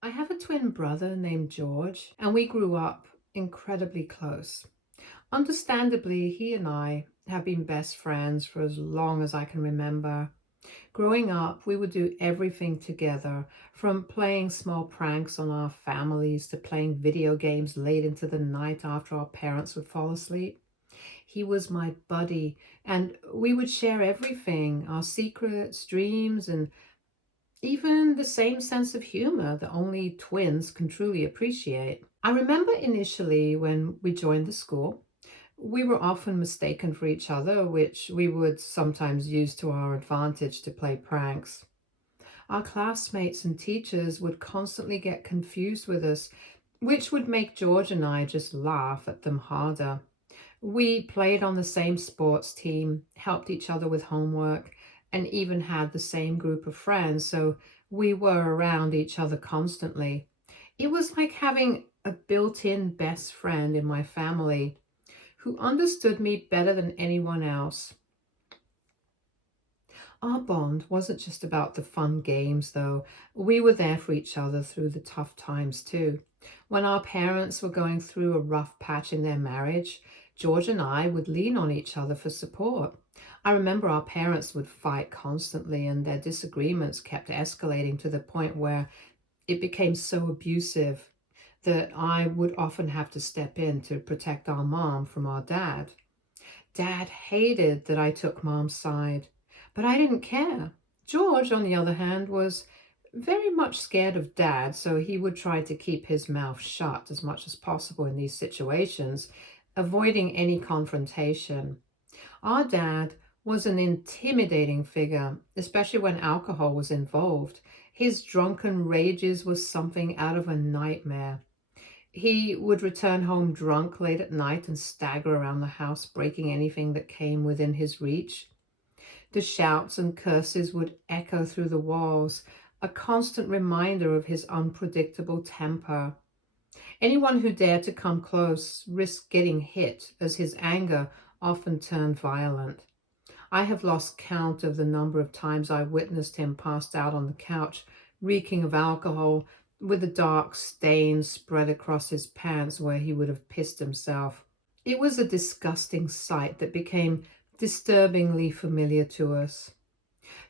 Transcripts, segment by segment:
I have a twin brother named George, and we grew up incredibly close. Understandably, he and I have been best friends for as long as I can remember. Growing up, we would do everything together, from playing small pranks on our families to playing video games late into the night after our parents would fall asleep. He was my buddy, and we would share everything, our secrets, dreams, and even the same sense of humor that only twins can truly appreciate. I remember initially when we joined the school, we were often mistaken for each other, which we would sometimes use to our advantage to play pranks. Our classmates and teachers would constantly get confused with us, which would make George and I just laugh at them harder. We played on the same sports team, helped each other with homework, and even had the same group of friends, so we were around each other constantly. It was like having a built in best friend in my family who understood me better than anyone else. Our bond wasn't just about the fun games, though. We were there for each other through the tough times, too. When our parents were going through a rough patch in their marriage, George and I would lean on each other for support. I remember our parents would fight constantly, and their disagreements kept escalating to the point where it became so abusive that I would often have to step in to protect our mom from our dad. Dad hated that I took Mom's side, but I didn't care. George, on the other hand, was very much scared of Dad, so he would try to keep his mouth shut as much as possible in these situations, avoiding any confrontation. Our dad was an intimidating figure, especially when alcohol was involved. His drunken rages was something out of a nightmare. He would return home drunk late at night and stagger around the house, breaking anything that came within his reach. The shouts and curses would echo through the walls, a constant reminder of his unpredictable temper. Anyone who dared to come close risked getting hit, as his anger often turned violent. I have lost count of the number of times I witnessed him passed out on the couch, reeking of alcohol, with a dark stain spread across his pants where he would have pissed himself. It was a disgusting sight that became disturbingly familiar to us.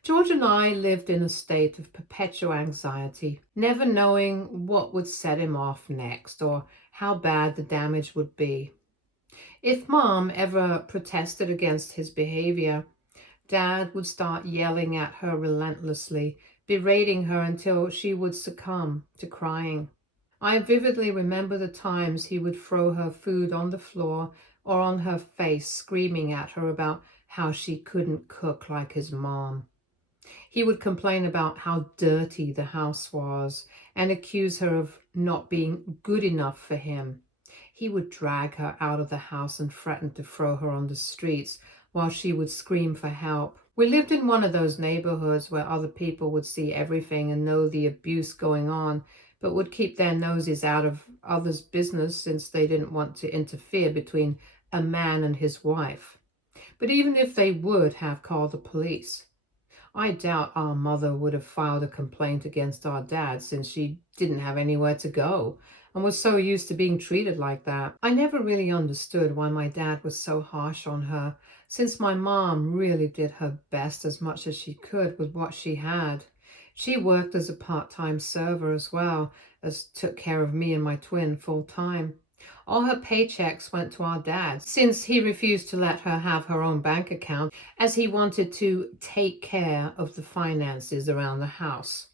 George and I lived in a state of perpetual anxiety, never knowing what would set him off next or how bad the damage would be. If Mom ever protested against his behavior, Dad would start yelling at her relentlessly, berating her until she would succumb to crying. I vividly remember the times he would throw her food on the floor or on her face, screaming at her about how she couldn't cook like his mom. He would complain about how dirty the house was and accuse her of not being good enough for him. He would drag her out of the house and threaten to throw her on the streets while she would scream for help. We lived in one of those neighborhoods where other people would see everything and know the abuse going on, but would keep their noses out of others' business since they didn't want to interfere between a man and his wife. But even if they would have called the police, I doubt our mother would have filed a complaint against our dad since she didn't have anywhere to go and was so used to being treated like that. I never really understood why my dad was so harsh on her, since my mom really did her best as much as she could with what she had. She worked as a part-time server as well as took care of me and my twin full time. All her paychecks went to our dad, since he refused to let her have her own bank account, as he wanted to take care of the finances around the house.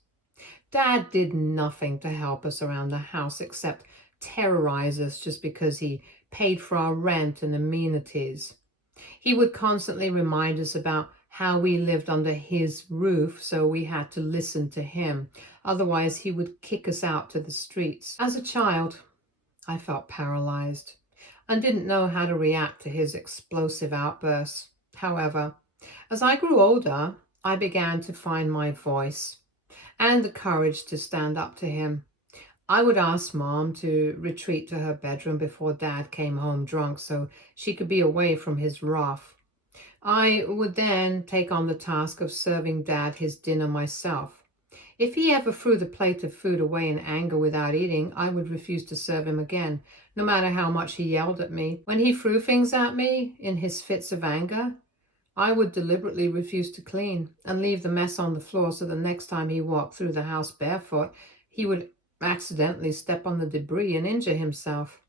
Dad did nothing to help us around the house except terrorize us just because he paid for our rent and amenities. He would constantly remind us about how we lived under his roof, so we had to listen to him. Otherwise, he would kick us out to the streets. As a child, I felt paralyzed and didn't know how to react to his explosive outbursts. However, as I grew older, I began to find my voice and the courage to stand up to him. I would ask Mom to retreat to her bedroom before Dad came home drunk so she could be away from his wrath. I would then take on the task of serving Dad his dinner myself. If he ever threw the plate of food away in anger without eating, I would refuse to serve him again, no matter how much he yelled at me. When he threw things at me in his fits of anger, I would deliberately refuse to clean and leave the mess on the floor so the next time he walked through the house barefoot, he would accidentally step on the debris and injure himself.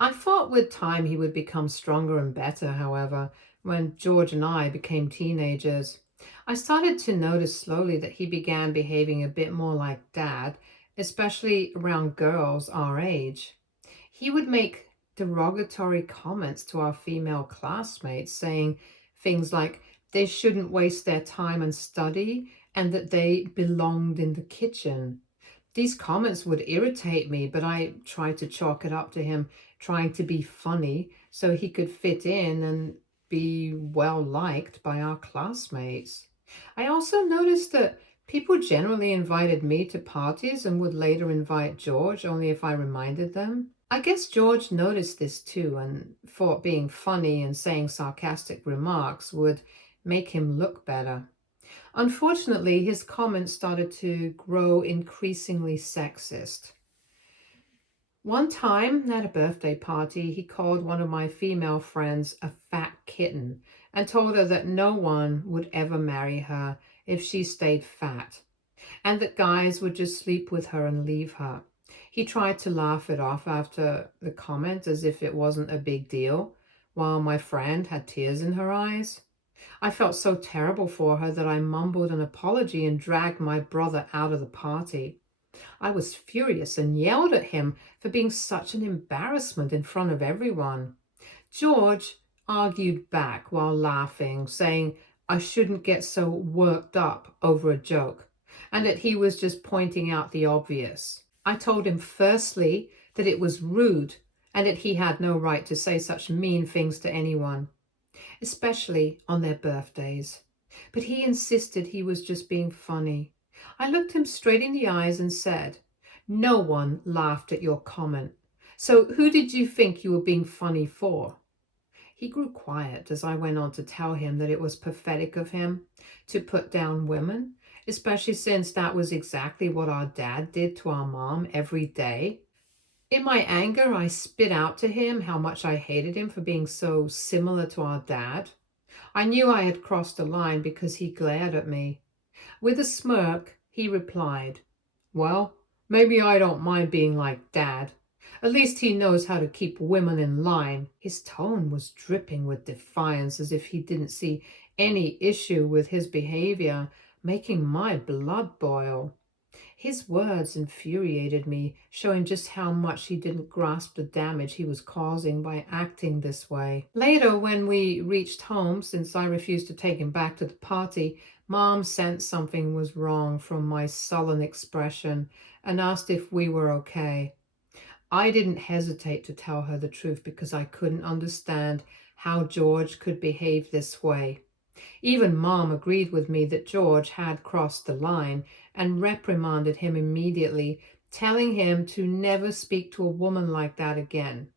I thought with time he would become stronger and better, however, when George and I became teenagers. I started to notice slowly that he began behaving a bit more like Dad, especially around girls our age. He would make derogatory comments to our female classmates, saying things like they shouldn't waste their time and study and that they belonged in the kitchen. These comments would irritate me, but I tried to chalk it up to him trying to be funny so he could fit in and be well liked by our classmates. I also noticed that people generally invited me to parties and would later invite George only if I reminded them. I guess George noticed this too and thought being funny and saying sarcastic remarks would make him look better. Unfortunately, his comments started to grow increasingly sexist. One time at a birthday party, he called one of my female friends a fat kitten and told her that no one would ever marry her if she stayed fat, and that guys would just sleep with her and leave her. He tried to laugh it off after the comment as if it wasn't a big deal, while my friend had tears in her eyes. I felt so terrible for her that I mumbled an apology and dragged my brother out of the party. I was furious and yelled at him for being such an embarrassment in front of everyone. George argued back while laughing, saying I shouldn't get so worked up over a joke, and that he was just pointing out the obvious. I told him firstly that it was rude and that he had no right to say such mean things to anyone, especially on their birthdays. But he insisted he was just being funny. I looked him straight in the eyes and said, no one laughed at your comment. So who did you think you were being funny for? He grew quiet as I went on to tell him that it was pathetic of him to put down women, especially since that was exactly what our dad did to our mom every day. In my anger, I spit out to him how much I hated him for being so similar to our dad. I knew I had crossed a line because he glared at me. With a smirk, he replied, well, maybe I don't mind being like Dad. At least he knows how to keep women in line. His tone was dripping with defiance as if he didn't see any issue with his behavior, making my blood boil. His words infuriated me, showing just how much he didn't grasp the damage he was causing by acting this way. Later, when we reached home, since I refused to take him back to the party, Mom sensed something was wrong from my sullen expression and asked if we were okay. I didn't hesitate to tell her the truth because I couldn't understand how George could behave this way. Even Mom agreed with me that George had crossed the line and reprimanded him immediately, telling him to never speak to a woman like that again.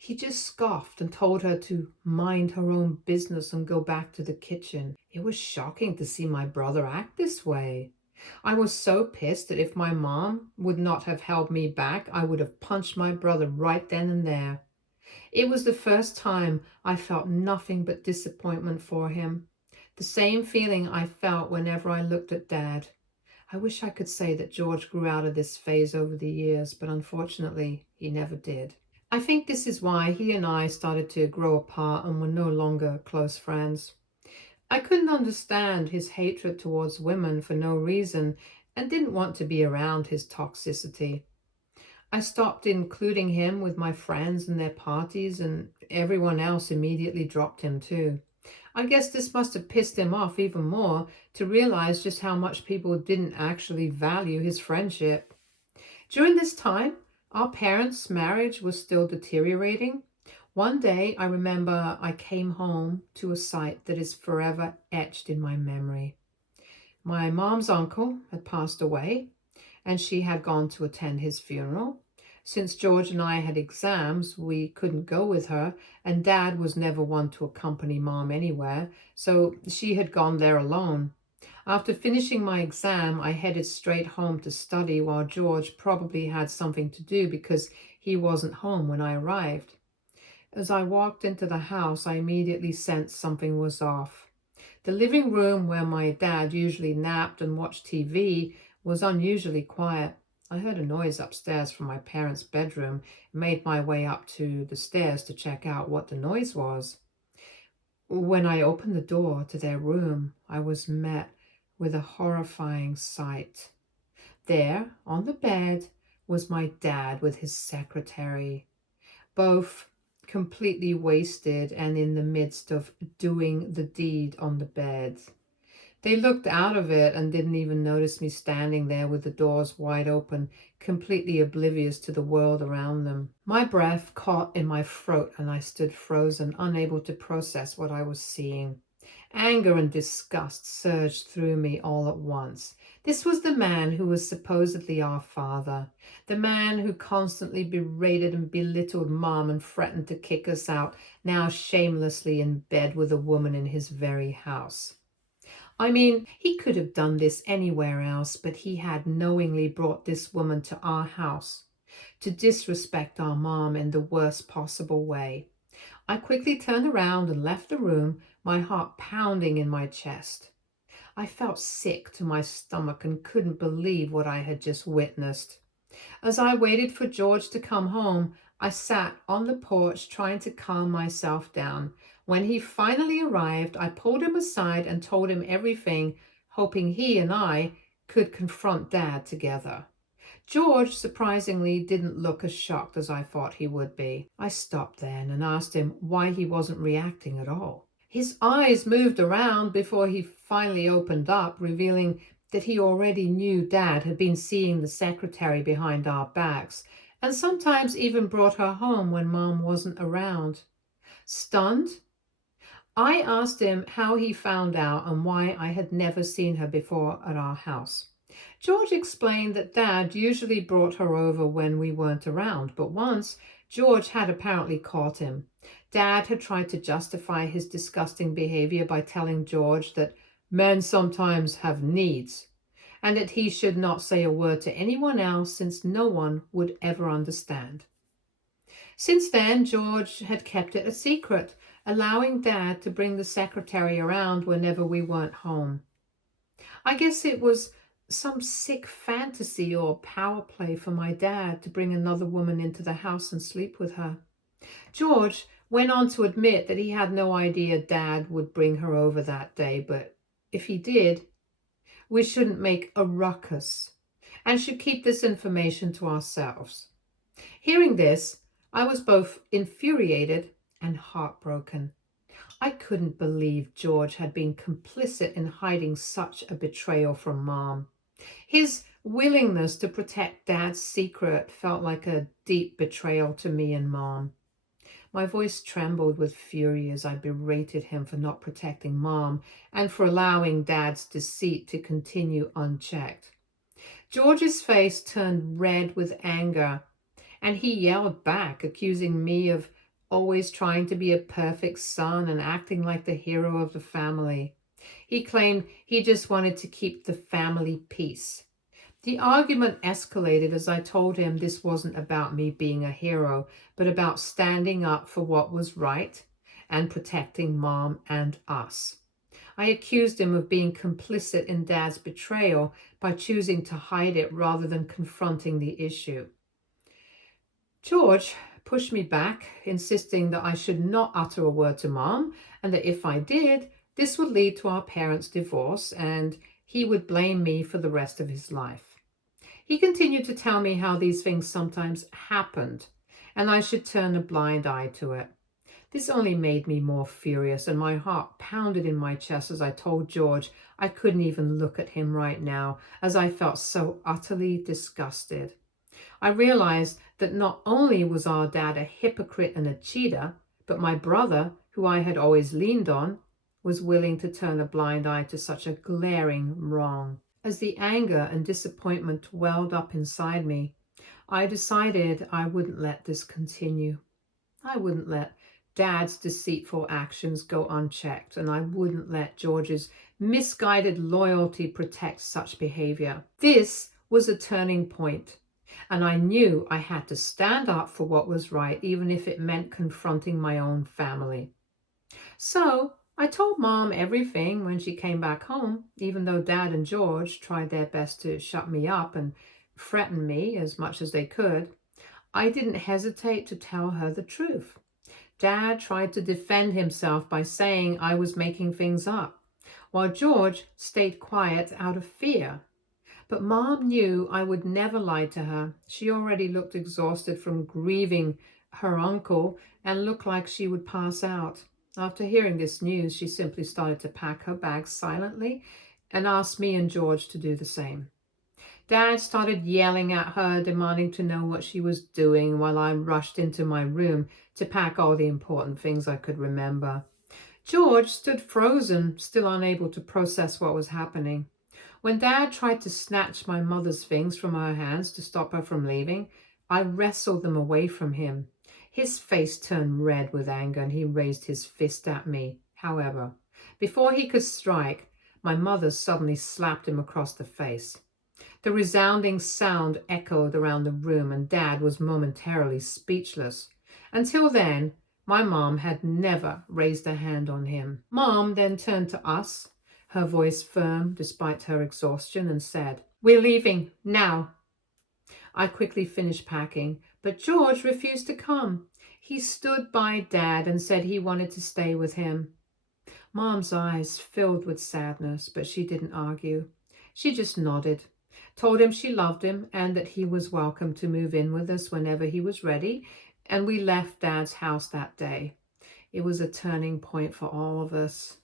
He just scoffed and told her to mind her own business and go back to the kitchen. It was shocking to see my brother act this way. I was so pissed that if my mom would not have held me back, I would have punched my brother right then and there. It was the first time I felt nothing but disappointment for him. The same feeling I felt whenever I looked at Dad. I wish I could say that George grew out of this phase over the years, but unfortunately, he never did. I think this is why he and I started to grow apart and were no longer close friends. I couldn't understand his hatred towards women for no reason and didn't want to be around his toxicity. I stopped including him with my friends and their parties, and everyone else immediately dropped him too. I guess this must have pissed him off even more to realize just how much people didn't actually value his friendship. During this time, our parents' marriage was still deteriorating. One day, I remember I came home to a sight that is forever etched in my memory. My mom's uncle had passed away, and she had gone to attend his funeral. Since George and I had exams, we couldn't go with her, and Dad was never one to accompany Mom anywhere, so she had gone there alone. After finishing my exam, I headed straight home to study while George probably had something to do because he wasn't home when I arrived. As I walked into the house, I immediately sensed something was off. The living room where my dad usually napped and watched TV was unusually quiet. I heard a noise upstairs from my parents' bedroom and made my way up to the stairs to check out what the noise was. When I opened the door to their room, I was met with a horrifying sight. There, on the bed, was my dad with his secretary, both completely wasted and in the midst of doing the deed on the bed. They looked out of it and didn't even notice me standing there with the doors wide open, completely oblivious to the world around them. My breath caught in my throat and I stood frozen, unable to process what I was seeing. Anger and disgust surged through me all at once. This was the man who was supposedly our father, the man who constantly berated and belittled Mom and threatened to kick us out, now shamelessly in bed with a woman in his very house. I mean, he could have done this anywhere else, but he had knowingly brought this woman to our house to disrespect our mom in the worst possible way. I quickly turned around and left the room, my heart pounding in my chest. I felt sick to my stomach and couldn't believe what I had just witnessed. As I waited for George to come home, I sat on the porch trying to calm myself down. When he finally arrived, I pulled him aside and told him everything, hoping he and I could confront Dad together. George, surprisingly, didn't look as shocked as I thought he would be. I stopped then and asked him why he wasn't reacting at all. His eyes moved around before he finally opened up, revealing that he already knew Dad had been seeing the secretary behind our backs, and sometimes even brought her home when Mom wasn't around. Stunned, I asked him how he found out and why I had never seen her before at our house. George explained that Dad usually brought her over when we weren't around, but once George had apparently caught him. Dad had tried to justify his disgusting behavior by telling George that men sometimes have needs and that he should not say a word to anyone else since no one would ever understand. Since then, George had kept it a secret, allowing Dad to bring the secretary around whenever we weren't home. I guess it was some sick fantasy or power play for my dad to bring another woman into the house and sleep with her. George went on to admit that he had no idea Dad would bring her over that day, but if he did, we shouldn't make a ruckus and should keep this information to ourselves. Hearing this, I was both infuriated and heartbroken. I couldn't believe George had been complicit in hiding such a betrayal from Mom. His willingness to protect Dad's secret felt like a deep betrayal to me and Mom. My voice trembled with fury as I berated him for not protecting Mom and for allowing Dad's deceit to continue unchecked. George's face turned red with anger, and he yelled back, accusing me of always trying to be a perfect son and acting like the hero of the family. He claimed he just wanted to keep the family peace. The argument escalated as I told him this wasn't about me being a hero, but about standing up for what was right and protecting Mom and us. I accused him of being complicit in Dad's betrayal by choosing to hide it rather than confronting the issue. George pushed me back, insisting that I should not utter a word to Mom and that if I did, this would lead to our parents' divorce and he would blame me for the rest of his life. He continued to tell me how these things sometimes happened and I should turn a blind eye to it. This only made me more furious and my heart pounded in my chest as I told George I couldn't even look at him right now as I felt so utterly disgusted. I realized that not only was our dad a hypocrite and a cheater, but my brother, who I had always leaned on, was willing to turn a blind eye to such a glaring wrong. As the anger and disappointment welled up inside me, I decided I wouldn't let this continue. I wouldn't let Dad's deceitful actions go unchecked, and I wouldn't let George's misguided loyalty protect such behavior. This was a turning point, and I knew I had to stand up for what was right, even if it meant confronting my own family. So I told Mom everything when she came back home, even though Dad and George tried their best to shut me up and threaten me as much as they could. I didn't hesitate to tell her the truth. Dad tried to defend himself by saying I was making things up, while George stayed quiet out of fear. But Mom knew I would never lie to her. She already looked exhausted from grieving her uncle and looked like she would pass out. After hearing this news, she simply started to pack her bags silently and asked me and George to do the same. Dad started yelling at her, demanding to know what she was doing, while I rushed into my room to pack all the important things I could remember. George stood frozen, still unable to process what was happening. When Dad tried to snatch my mother's things from her hands to stop her from leaving, I wrestled them away from him. His face turned red with anger and he raised his fist at me. However, before he could strike, my mother suddenly slapped him across the face. The resounding sound echoed around the room and Dad was momentarily speechless. Until then, my mom had never raised a hand on him. Mom then turned to us, her voice firm despite her exhaustion, and said, "We're leaving now." I quickly finished packing, but George refused to come. He stood by Dad and said he wanted to stay with him. Mom's eyes filled with sadness, but she didn't argue. She just nodded, told him she loved him and that he was welcome to move in with us whenever he was ready, and we left Dad's house that day. It was a turning point for all of us.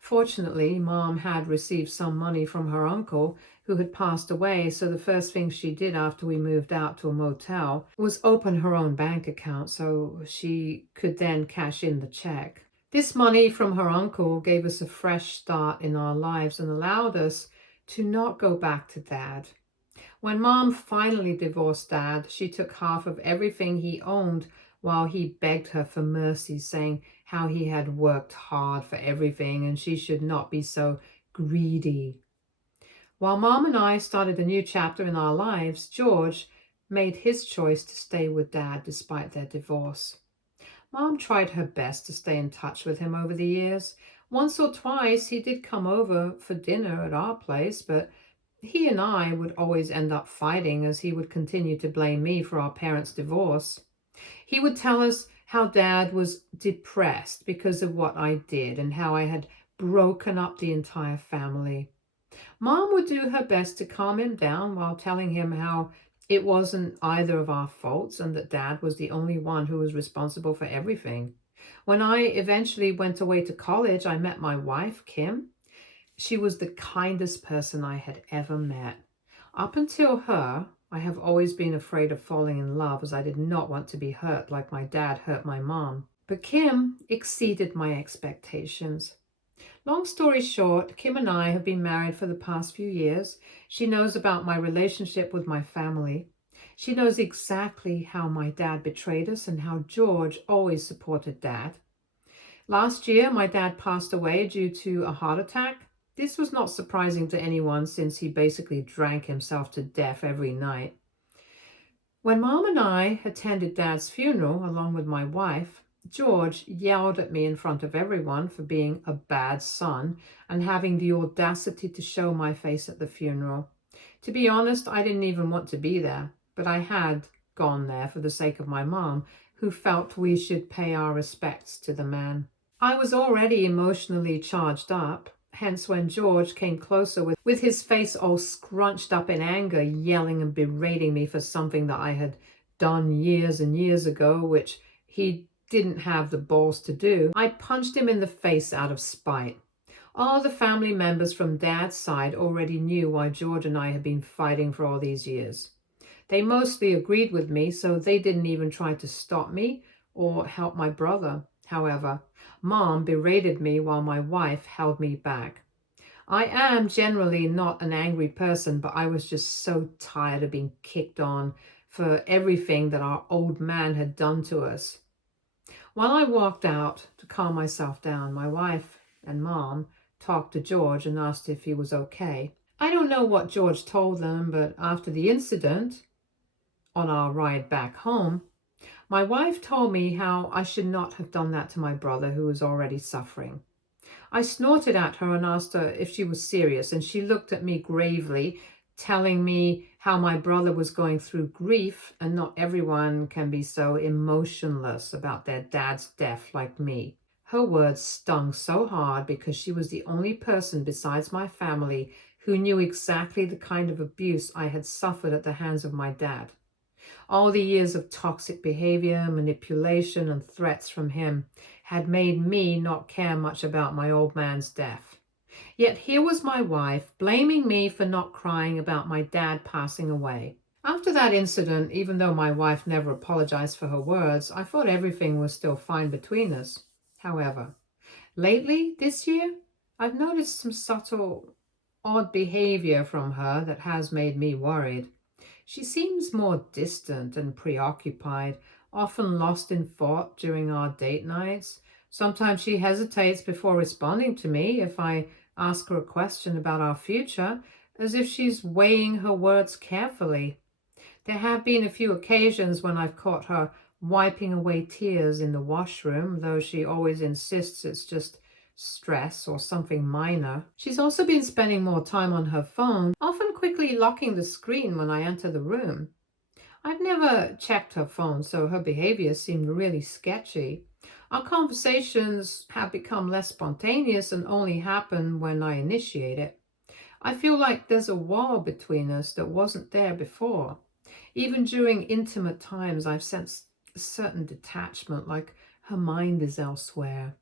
Fortunately, Mom had received some money from her uncle who had passed away, so the first thing she did after we moved out to a motel was open her own bank account so she could then cash in the check. This money from her uncle gave us a fresh start in our lives and allowed us to not go back to Dad. When Mom finally divorced Dad, she took half of everything he owned while he begged her for mercy, saying how he had worked hard for everything and she should not be so greedy. While Mom and I started a new chapter in our lives, George made his choice to stay with Dad despite their divorce. Mom tried her best to stay in touch with him over the years. Once or twice he did come over for dinner at our place, but he and I would always end up fighting as he would continue to blame me for our parents' divorce. He would tell us how Dad was depressed because of what I did and how I had broken up the entire family. Mom would do her best to calm him down while telling him how it wasn't either of our faults and that Dad was the only one who was responsible for everything. When I eventually went away to college, I met my wife, Kim. She was the kindest person I had ever met. Up until her, I have always been afraid of falling in love as I did not want to be hurt like my dad hurt my mom. But Kim exceeded my expectations. Long story short, Kim and I have been married for the past few years. She knows about my relationship with my family. She knows exactly how my dad betrayed us and how George always supported Dad. Last year, my dad passed away due to a heart attack. This was not surprising to anyone since he basically drank himself to death every night. When Mom and I attended Dad's funeral along with my wife, George yelled at me in front of everyone for being a bad son and having the audacity to show my face at the funeral. To be honest, I didn't even want to be there, but I had gone there for the sake of my mom, who felt we should pay our respects to the man. I was already emotionally charged up, hence when George came closer with his face all scrunched up in anger, yelling and berating me for something that I had done years and years ago, which he didn't have the balls to do, I punched him in the face out of spite. All the family members from Dad's side already knew why George and I had been fighting for all these years. They mostly agreed with me, so they didn't even try to stop me or help my brother. However, Mom berated me while my wife held me back. I am generally not an angry person, but I was just so tired of being kicked on for everything that our old man had done to us. While I walked out to calm myself down, my wife and mom talked to George and asked if he was okay. I don't know what George told them, but after the incident, on our ride back home, my wife told me how I should not have done that to my brother who was already suffering. I snorted at her and asked her if she was serious, and she looked at me gravely, telling me how my brother was going through grief and not everyone can be so emotionless about their dad's death like me. Her words stung so hard because she was the only person besides my family who knew exactly the kind of abuse I had suffered at the hands of my dad. All the years of toxic behavior, manipulation, and threats from him had made me not care much about my old man's death. Yet here was my wife blaming me for not crying about my dad passing away. After that incident, even though my wife never apologized for her words, I thought everything was still fine between us. However, lately, this year, I've noticed some subtle, odd behavior from her that has made me worried. She seems more distant and preoccupied, often lost in thought during our date nights. Sometimes she hesitates before responding to me if I ask her a question about our future, as if she's weighing her words carefully. There have been a few occasions when I've caught her wiping away tears in the washroom, though she always insists it's just stress or something minor. She's also been spending more time on her phone, often quickly locking the screen when I enter the room. I've never checked her phone, so her behavior seemed really sketchy. Our conversations have become less spontaneous and only happen when I initiate it. I feel like there's a wall between us that wasn't there before. Even during intimate times, I've sensed a certain detachment, like her mind is elsewhere.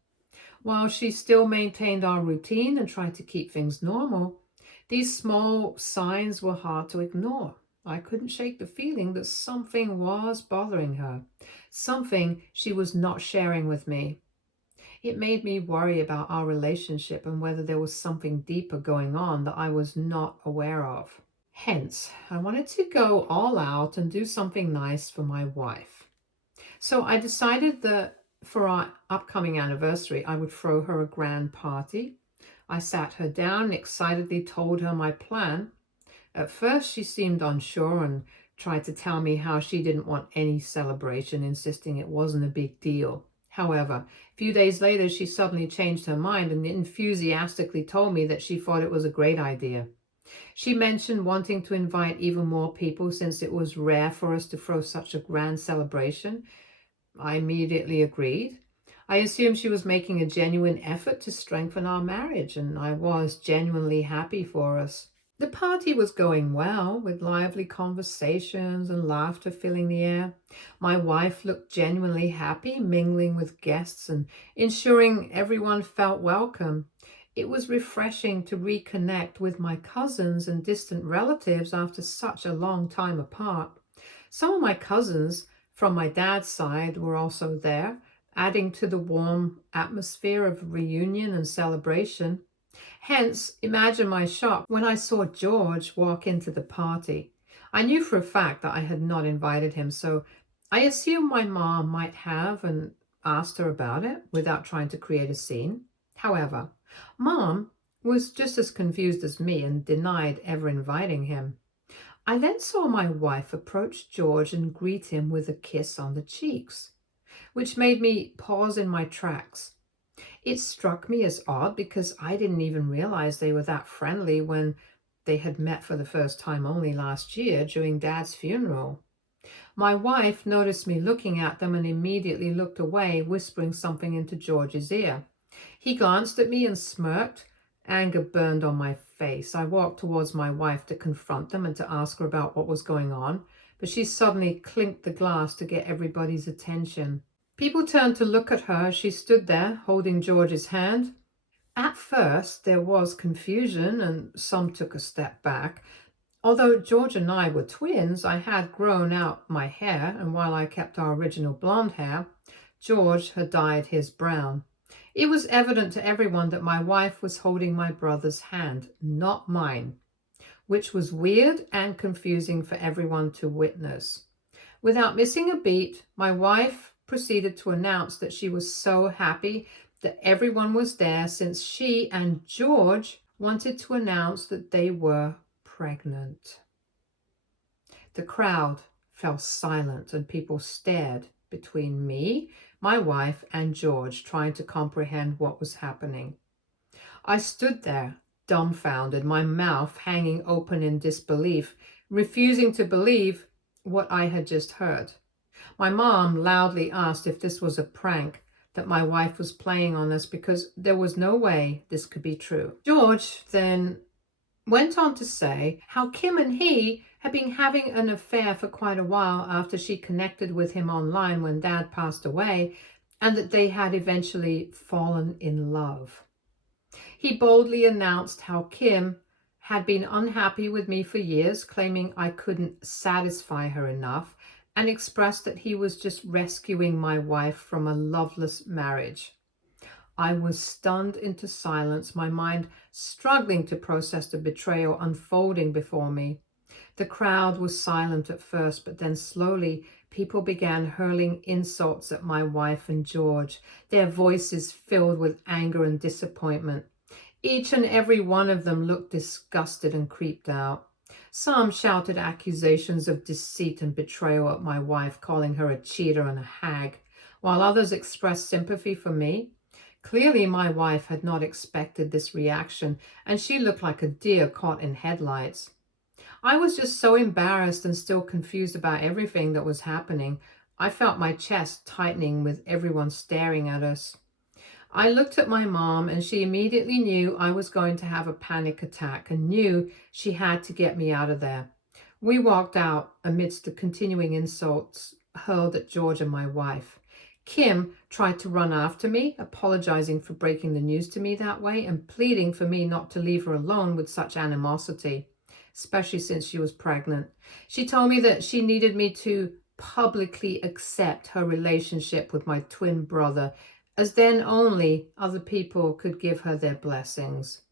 While she still maintained our routine and tried to keep things normal, these small signs were hard to ignore. I couldn't shake the feeling that something was bothering her, something she was not sharing with me. It made me worry about our relationship and whether there was something deeper going on that I was not aware of. Hence, I wanted to go all out and do something nice for my wife. So I decided that for our upcoming anniversary, I would throw her a grand party. I sat her down and excitedly told her my plan. At first, she seemed unsure and tried to tell me how she didn't want any celebration, insisting it wasn't a big deal. However, a few days later, she suddenly changed her mind and enthusiastically told me that she thought it was a great idea. She mentioned wanting to invite even more people since it was rare for us to throw such a grand celebration. I immediately agreed. I assumed she was making a genuine effort to strengthen our marriage, and I was genuinely happy for us. The party was going well, with lively conversations and laughter filling the air. My wife looked genuinely happy, mingling with guests and ensuring everyone felt welcome. It was refreshing to reconnect with my cousins and distant relatives after such a long time apart. Some of my cousins from my dad's side were also there, adding to the warm atmosphere of reunion and celebration. Hence, imagine my shock when I saw George walk into the party. I knew for a fact that I had not invited him, so I assumed my mom might have and asked her about it without trying to create a scene. However, mom was just as confused as me and denied ever inviting him. I then saw my wife approach George and greet him with a kiss on the cheeks, which made me pause in my tracks. It struck me as odd because I didn't even realize they were that friendly when they had met for the first time only last year during Dad's funeral. My wife noticed me looking at them and immediately looked away, whispering something into George's ear. He glanced at me and smirked. Anger burned on my face. I walked towards my wife to confront them and to ask her about what was going on, but she suddenly clinked the glass to get everybody's attention. People turned to look at her as she stood there, holding George's hand. At first, there was confusion and some took a step back. Although George and I were twins, I had grown out my hair, and while I kept our original blonde hair, George had dyed his brown. It was evident to everyone that my wife was holding my brother's hand, not mine, which was weird and confusing for everyone to witness. Without missing a beat, my wife proceeded to announce that she was so happy that everyone was there since she and George wanted to announce that they were pregnant. The crowd fell silent and people stared between me, my wife, and George, trying to comprehend what was happening. I stood there, dumbfounded, my mouth hanging open in disbelief, refusing to believe what I had just heard. My mom loudly asked if this was a prank that my wife was playing on us because there was no way this could be true. George then went on to say how Kim and he had been having an affair for quite a while after she connected with him online when Dad passed away, and that they had eventually fallen in love. He boldly announced how Kim had been unhappy with me for years, claiming I couldn't satisfy her enough, and expressed that he was just rescuing my wife from a loveless marriage. I was stunned into silence, my mind struggling to process the betrayal unfolding before me. The crowd was silent at first, but then slowly people began hurling insults at my wife and George, their voices filled with anger and disappointment. Each and every one of them looked disgusted and creeped out. Some shouted accusations of deceit and betrayal at my wife, calling her a cheater and a hag, while others expressed sympathy for me. Clearly, my wife had not expected this reaction, and she looked like a deer caught in headlights. I was just so embarrassed and still confused about everything that was happening. I felt my chest tightening with everyone staring at us. I looked at my mom, and she immediately knew I was going to have a panic attack and knew she had to get me out of there. We walked out amidst the continuing insults hurled at George and my wife. Kim tried to run after me, apologizing for breaking the news to me that way and pleading for me not to leave her alone with such animosity, especially since she was pregnant. She told me that she needed me to publicly accept her relationship with my twin brother, as then only other people could give her their blessings.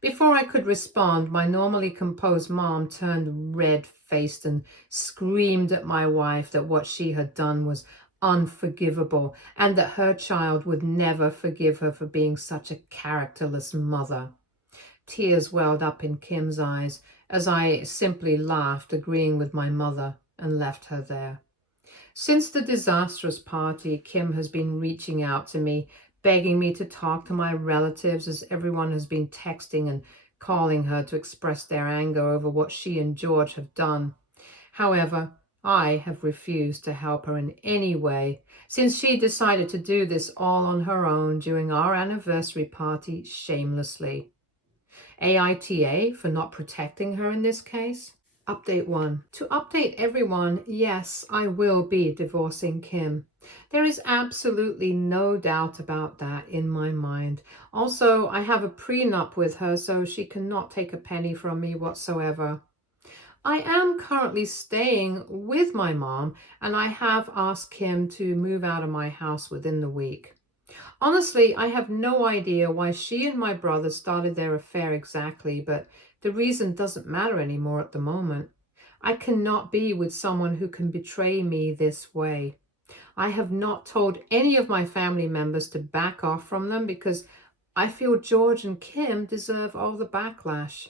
Before I could respond, my normally composed mom turned red-faced and screamed at my wife that what she had done was unforgivable and that her child would never forgive her for being such a characterless mother. Tears welled up in Kim's eyes as I simply laughed, agreeing with my mother, and left her there. Since the disastrous party, Kim has been reaching out to me, begging me to talk to my relatives, as everyone has been texting and calling her to express their anger over what she and George have done. However, I have refused to help her in any way, since she decided to do this all on her own during our anniversary party shamelessly. AITA for not protecting her in this case. Update 1. To update everyone, yes, I will be divorcing Kim. There is absolutely no doubt about that in my mind. Also, I have a prenup with her, so she cannot take a penny from me whatsoever. I am currently staying with my mom, and I have asked Kim to move out of my house within the week. Honestly, I have no idea why she and my brother started their affair exactly, but the reason doesn't matter anymore at the moment. I cannot be with someone who can betray me this way. I have not told any of my family members to back off from them because I feel George and Kim deserve all the backlash.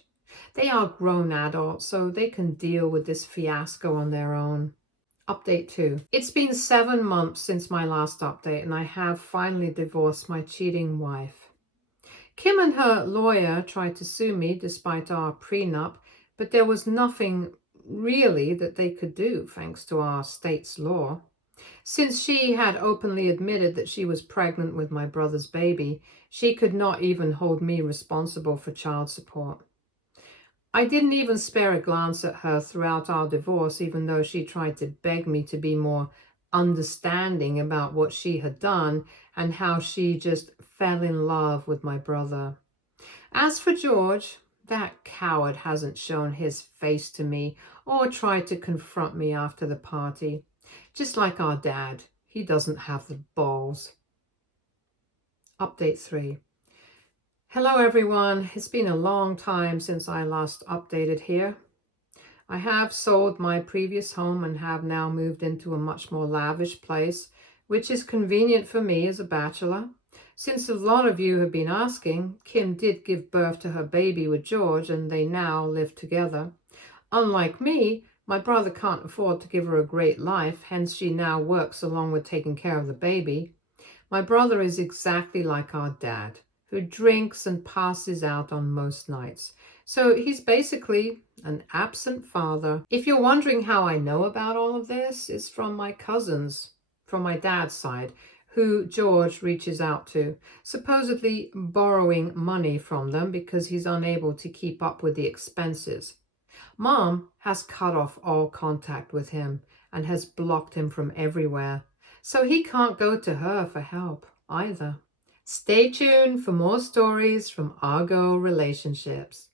They are grown adults, so they can deal with this fiasco on their own. Update 2. It's been 7 months since my last update, and I have finally divorced my cheating wife. Kim and her lawyer tried to sue me despite our prenup, but there was nothing really that they could do thanks to our state's law. Since she had openly admitted that she was pregnant with my brother's baby, she could not even hold me responsible for child support. I didn't even spare a glance at her throughout our divorce, even though she tried to beg me to be more understanding about what she had done and how she just fell in love with my brother. As for George, that coward hasn't shown his face to me or tried to confront me after the party. Just like our dad, he doesn't have the balls. Update 3. Hello everyone, it's been a long time since I last updated here. I have sold my previous home and have now moved into a much more lavish place which is convenient for me as a bachelor. Since a lot of you have been asking, Kim did give birth to her baby with George and they now live together. Unlike me, my brother can't afford to give her a great life, hence she now works along with taking care of the baby. My brother is exactly like our dad, who drinks and passes out on most nights. So he's basically an absent father. If you're wondering how I know about all of this, it's from my cousins, from my dad's side, who George reaches out to, supposedly borrowing money from them because he's unable to keep up with the expenses. Mom has cut off all contact with him and has blocked him from everywhere, so he can't go to her for help either. Stay tuned for more stories from Argo Relationships.